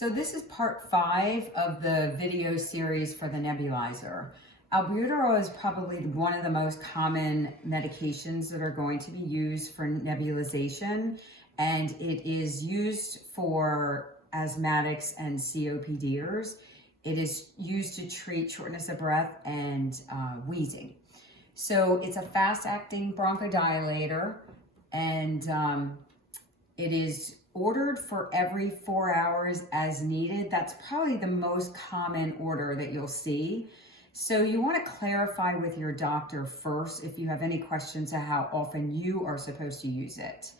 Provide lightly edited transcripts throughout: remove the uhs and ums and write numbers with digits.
So this is part 5 of the video series for the nebulizer. Albuterol is probably one of the most common medications that are going to be used for nebulization, and it is used for asthmatics and COPDers. It is used to treat shortness of breath and wheezing. So it's a fast-acting bronchodilator, and it is ordered for every 4 hours as needed. That's probably the most common order that you'll see. So you want to clarify with your doctor first if you have any questions on how often you are supposed to use it.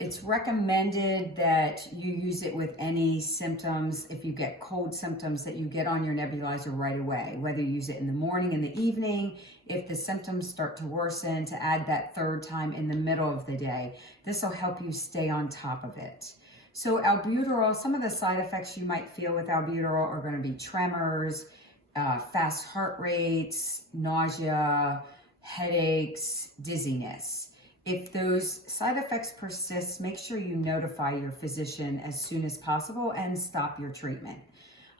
It's recommended that you use it with any symptoms. If you get cold symptoms, that you get on your nebulizer right away, whether you use it in the morning, in the evening, if the symptoms start to worsen, to add that third time in the middle of the day. This will help you stay on top of it. So albuterol, some of the side effects you might feel with albuterol are going to be tremors, fast heart rates, nausea, headaches, dizziness. If those side effects persist, make sure you notify your physician as soon as possible and stop your treatment.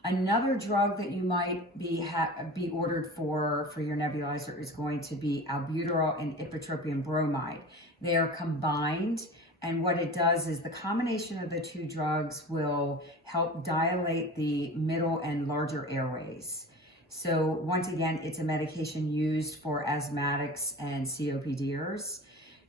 Another drug that you might be ordered for your nebulizer is going to be albuterol and ipratropium bromide. They are combined, and what it does is the combination of the two drugs will help dilate the middle and larger airways. So once again, it's a medication used for asthmatics and COPDers.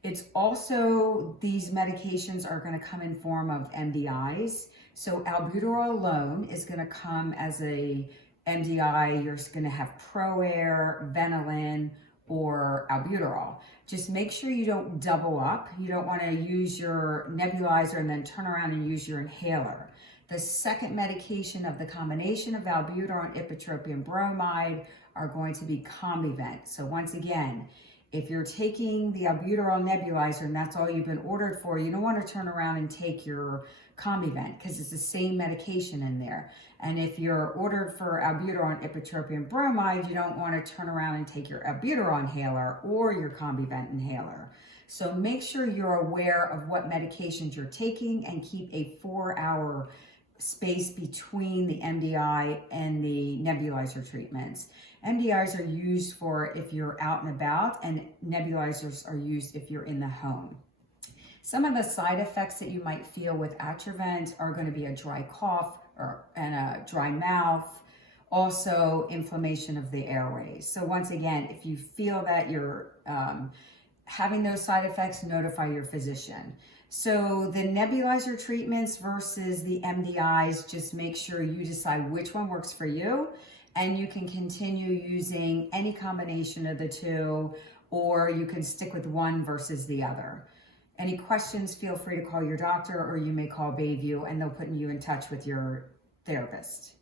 It's also, these medications are going to come in form of MDIs. So albuterol alone is going to come as a MDI. You're going to have ProAir, Venolin, or albuterol. Just make sure you don't double up. You don't want to use your nebulizer and then turn around and use your inhaler. The second medication of the combination of albuterol and ipratropium bromide are going to be Combivent. So once again, if you're taking the albuterol nebulizer and that's all you've been ordered for, you don't want to turn around and take your Combivent because it's the same medication in there. And if you're ordered for albuterol and ipratropium bromide, you don't want to turn around and take your albuterol inhaler or your Combivent inhaler. So make sure you're aware of what medications you're taking and keep a 4-hour space between the MDI and the nebulizer treatments. MDIs are used for if you're out and about, and nebulizers are used if you're in the home. Some of the side effects that you might feel with Atrovent are going to be a dry cough and a dry mouth, also inflammation of the airways. So once again, if you feel that you're having those side effects, notify your physician. So the nebulizer treatments versus the MDIs, just make sure you decide which one works for you, and you can continue using any combination of the two, or you can stick with one versus the other. Any questions, feel free to call your doctor, or you may call Bayview and they'll put you in touch with your therapist.